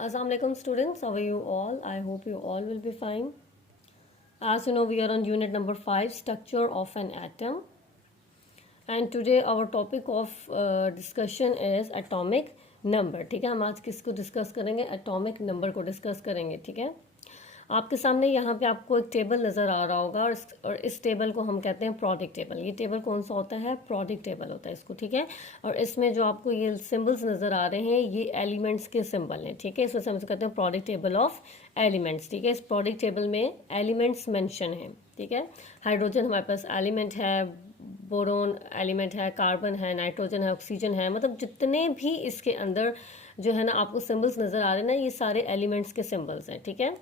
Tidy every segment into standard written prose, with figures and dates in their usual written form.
Assalamualaikum students, how are you all? I hope you all will be fine. As you know, we are on unit number 5, structure of an atom. And today our topic of discussion is atomic number. ठीक है, हम आज किसको discuss करेंगे? Atomic number को discuss करेंगे. ठीक है, आपके सामने यहाँ पे आपको एक टेबल नज़र आ रहा होगा और इस टेबल को हम कहते हैं प्रोडक्ट टेबल. ये टेबल कौन सा होता है? प्रोडक्ट टेबल होता है इसको. ठीक है, और इसमें जो आपको ये सिंबल्स नज़र आ रहे हैं ये एलिमेंट्स के सिंबल हैं. ठीक है, इस वजह से हम कहते हैं प्रोडक्ट टेबल ऑफ एलिमेंट्स. ठीक है, इस प्रोडक्ट टेबल में एलिमेंट्स मेंशन हैं. ठीक है, हाइड्रोजन हमारे पास एलिमेंट है, बोरोन एलिमेंट है, कार्बन है, नाइट्रोजन है, ऑक्सीजन है. मतलब जितने भी इसके अंदर जो है ना आपको सिंबल्स नज़र आ रहे हैं ना, ये सारे एलिमेंट्स के सिंबल्स हैं. ठीक है,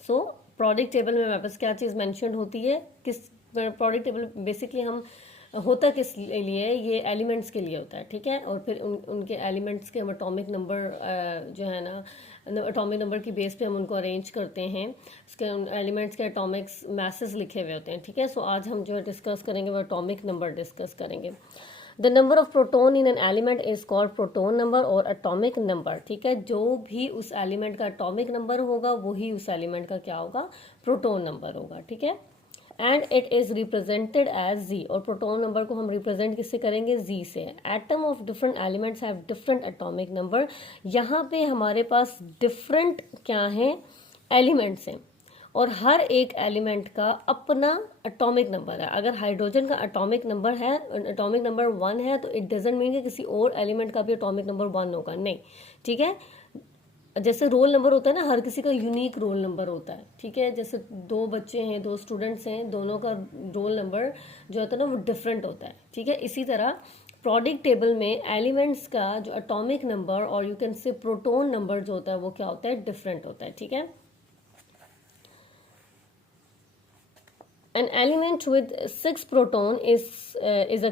सो प्रोडक्ट टेबल में हमारे पास क्या चीज़ मेंशन होती है? किस प्रोडक्ट टेबल बेसिकली हम होता किस लिए? ये एलिमेंट्स के लिए होता है. ठीक है, और फिर उनके एलिमेंट्स के हम एटॉमिक नंबर जो है ना एटॉमिक नंबर की बेस पे हम उनको अरेंज करते हैं. उसके एलिमेंट्स के एटॉमिक्स मैसेज लिखे हुए होते हैं. ठीक है, सो आज हम जो है डिस्कस करेंगे वो एटॉमिक नंबर डिस्कस करेंगे. The number of proton in an element is called proton number और एटॉमिक नंबर. ठीक है, जो भी उस एलिमेंट का एटॉमिक नंबर होगा वही उस एलिमेंट का क्या होगा? प्रोटोन नंबर होगा. ठीक है, and it is represented as Z. और प्रोटोन नंबर को हम रिप्रेजेंट किससे करेंगे? जी से. Atom of different elements have different atomic number. यहाँ पे हमारे पास डिफरेंट क्या है? एलिमेंट्स हैं और हर एक एलिमेंट का अपना एटॉमिक नंबर है. अगर हाइड्रोजन का एटॉमिक नंबर है, एटॉमिक नंबर 1 है, तो इट डजेंट मीन कि किसी और एलिमेंट का भी एटॉमिक नंबर 1 होगा. नहीं. ठीक है, जैसे रोल नंबर होता है ना, हर किसी का यूनिक रोल नंबर होता है. ठीक है, जैसे 2 बच्चे हैं, 2 स्टूडेंट्स हैं, दोनों का रोल नंबर जो होता है ना वो डिफरेंट होता है. ठीक है, इसी तरह प्रोडक्ट टेबल में एलिमेंट्स का जो एटॉमिक नंबर और you can say proton number जो होता है वो क्या होता है? डिफरेंट होता है. ठीक है, an element with 6 proton is a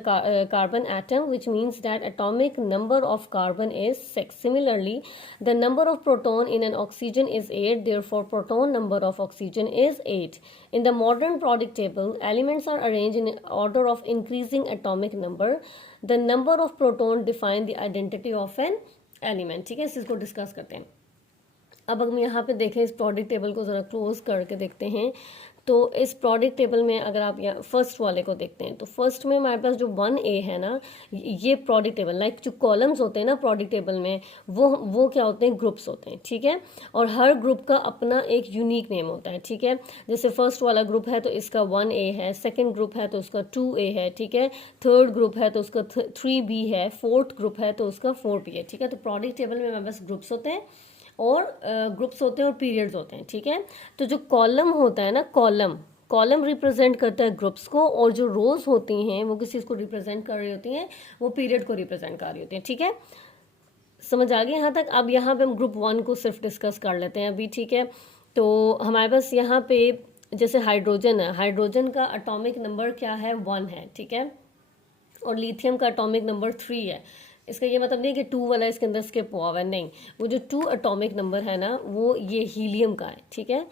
carbon atom, which means that atomic number of carbon is 6. Similarly, the number of proton in an oxygen is 8, therefore proton number of oxygen is 8. In the modern periodic table, elements are arranged in order of increasing atomic number. The number of proton define the identity of an element. ठीक है, इस चीज़ को discuss करते हैं. अब हम यहाँ पे देखें, इस प्रोडक्ट टेबल को ज़रा क्लोज करके देखते हैं. तो इस प्रोडक्ट टेबल में अगर आप यहाँ फर्स्ट वाले को देखते हैं तो फर्स्ट में हमारे पास जो 1A है ना, ये प्रोडक्ट टेबल लाइक जो कॉलम्स होते हैं ना प्रोडक्ट टेबल में, वो क्या होते हैं? ग्रुप्स होते हैं. ठीक है, और हर ग्रुप का अपना एक यूनिक नेम होता है. ठीक है, जैसे फर्स्ट वाला ग्रुप है तो इसका 1A है, सेकेंड ग्रुप है तो उसका 2A है. ठीक है, थर्ड ग्रुप है तो उसका 3B है, फोर्थ ग्रुप है तो उसका 4B है. ठीक है, तो प्रोडक्ट टेबल में हमारे पास ग्रुप्स होते हैं और ग्रुप्स होते हैं और पीरियड्स होते हैं. ठीक है, तो जो कॉलम होता है ना, कॉलम रिप्रेजेंट करता है ग्रुप्स को, और जो रोज होती हैं वो किसी चीज़ को रिप्रेजेंट कर रही होती हैं, वो पीरियड को रिप्रेजेंट कर रही होती हैं. ठीक है, समझ आ गया यहाँ तक? अब यहाँ पे हम ग्रुप 1 को सिर्फ डिस्कस कर लेते हैं अभी. ठीक है, तो हमारे पास यहाँ पे जैसे हाइड्रोजन है, हाइड्रोजन का एटॉमिक नंबर क्या है? 1 है. ठीक है, और लिथियम का एटॉमिक नंबर 3 है. इसका ये मतलब नहीं कि 2 वाला इसके अंदर स्किप हुआ हुआ है, नहीं. वो जो 2 एटॉमिक नंबर है ना वो ये हीलियम का है. ठीक है,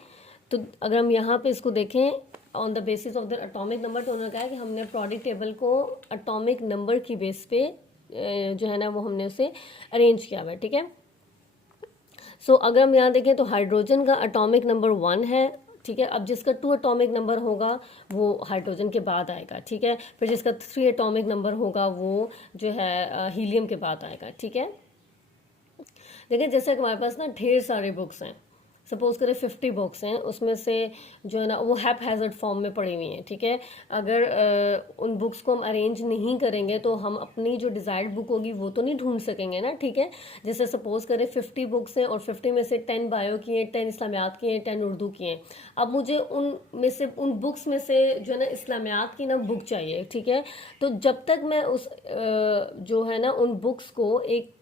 तो अगर हम यहाँ पे इसको देखें on the basis of the atomic number, तो उन्होंने कहा है कि हमने प्रोडक्ट टेबल को एटॉमिक नंबर की बेस पे जो है ना वो हमने उसे अरेंज किया हुआ है. ठीक है, सो अगर हम यहाँ देखें तो हाइड्रोजन का एटॉमिक नंबर 1 है. ठीक है, अब जिसका 2 एटॉमिक नंबर होगा वो हाइड्रोजन के बाद आएगा. ठीक है, फिर जिसका 3 एटॉमिक नंबर होगा वो जो है हीलियम के बाद आएगा. ठीक है, देखिए जैसे हमारे पास ना ढेर सारे बुक्स हैं, सपोज करें 50 बुक्स हैं, उसमें से जो है ना वो हैप हैज़र्ड फॉर्म में पड़ी हुई हैं. ठीक है, अगर उन बुक्स को हम अरेंज नहीं करेंगे तो हम अपनी जो डिज़ायर्ड बुक होगी वो तो नहीं ढूंढ सकेंगे ना. ठीक है, जैसे सपोज करें 50 बुक्स हैं और 50 में से 10 बायो की हैं, 10 इस्लामियात की हैं, 10 उर्दू की हैं. अब मुझे उन बुक्स में से जो है ना इस्लामियात की ना बुक चाहिए. ठीक है, तो जब तक मैं उस जो है ना उन बुक्स को एक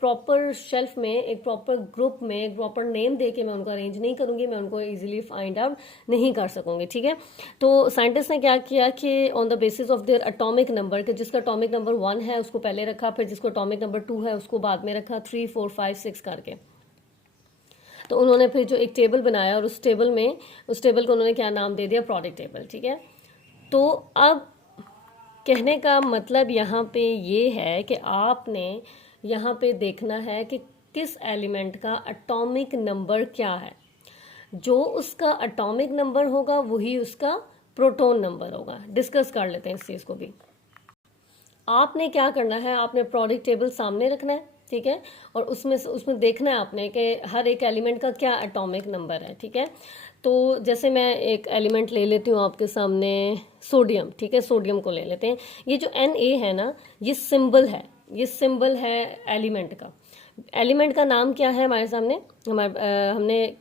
प्रॉपर शेल्फ में, एक प्रॉपर ग्रुप में, एक प्रॉपर नेम दे के मैं उनको अरेंज नहीं करूंगी, मैं उनको इजीली फाइंड आउट नहीं कर सकूंगी. ठीक है, तो साइंटिस्ट ने क्या किया कि on the basis of their atomic number, कि जिसका एटॉमिक नंबर 1 है उसको पहले रखा, फिर जिसको एटॉमिक नंबर 2 है उसको बाद में रखा, 3 4 5 6 करके. तो उन्होंने फिर जो एक टेबल बनाया और उस टेबल को उन्होंने क्या नाम दे दिया? Product table. ठीक है, तो अब कहने का मतलब यहाँ पे ये है कि आपने यहाँ पे देखना है कि किस एलिमेंट का एटॉमिक नंबर क्या है। जो उसका एटॉमिक नंबर होगा वही उसका प्रोटॉन नंबर होगा। डिस्कस कर लेते हैं इस चीज़ को भी। आपने क्या करना है, आपने प्रोडक्ट टेबल सामने रखना है, ठीक है, और उसमें देखना है आपने कि हर एक एलिमेंट का क्या एटॉमिक नंबर है, ठीक है। तो जैसे मैं एक एलिमेंट ले लेती हूँ आपके सामने, सोडियम, ठीक है, सोडियम को ले लेते हैं। ये जो Na है ना, ये सिंबल है, ये सिंबल है एलिमेंट का। एलिमेंट का नाम क्या है हमारे सामने, हमने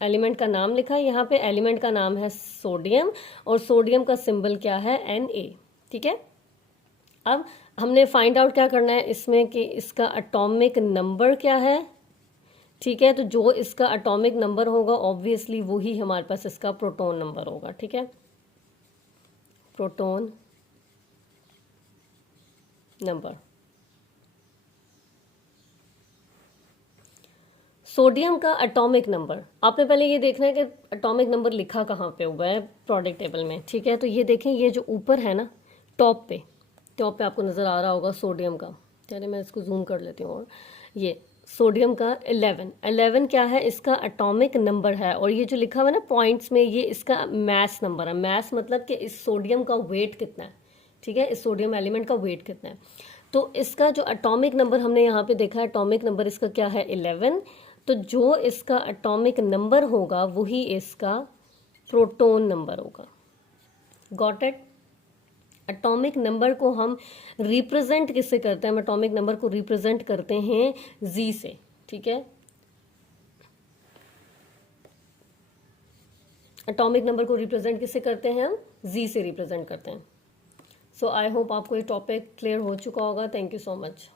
एलिमेंट का नाम लिखा है यहाँ पे। एलिमेंट का नाम है सोडियम और सोडियम का सिंबल क्या है, Na, ठीक है। अब हमने फाइंड आउट क्या करना है इसमें कि इसका एटॉमिक नंबर क्या है, ठीक है। तो जो इसका एटॉमिक नंबर होगा ऑब्वियसली वही हमारे पास इसका प्रोटॉन नंबर होगा, ठीक है। Proton number. सोडियम का एटॉमिक नंबर, आपने पहले ये देखना है कि एटॉमिक नंबर लिखा कहाँ पे हुआ है प्रोडक्ट टेबल में, ठीक है। तो ये देखें, ये जो ऊपर है ना, टॉप पे आपको नज़र आ रहा होगा सोडियम का। चलिए मैं इसको जूम कर लेती हूँ। और ये सोडियम का 11 क्या है, इसका एटॉमिक नंबर है। और ये जो लिखा हुआ है ना पॉइंट्स में, ये इसका मैस नंबर है। मैस मतलब कि इस सोडियम का वेट कितना है, ठीक है, इस सोडियम एलिमेंट का वेट कितना है। तो इसका जो एटॉमिक नंबर हमने यहाँ पे देखा है, एटॉमिक नंबर इसका क्या है, 11। तो जो इसका एटॉमिक नंबर होगा वही इसका प्रोटॉन नंबर होगा। Got it. एटॉमिक नंबर को हम रिप्रेजेंट किससे करते हैं, हम एटॉमिक नंबर को रिप्रेजेंट करते हैं जी से, ठीक है। एटॉमिक नंबर को रिप्रेजेंट किससे करते हैं, हम जी से रिप्रेजेंट करते हैं। सो आई होप आपको ये टॉपिक क्लियर हो चुका होगा। Thank you so much.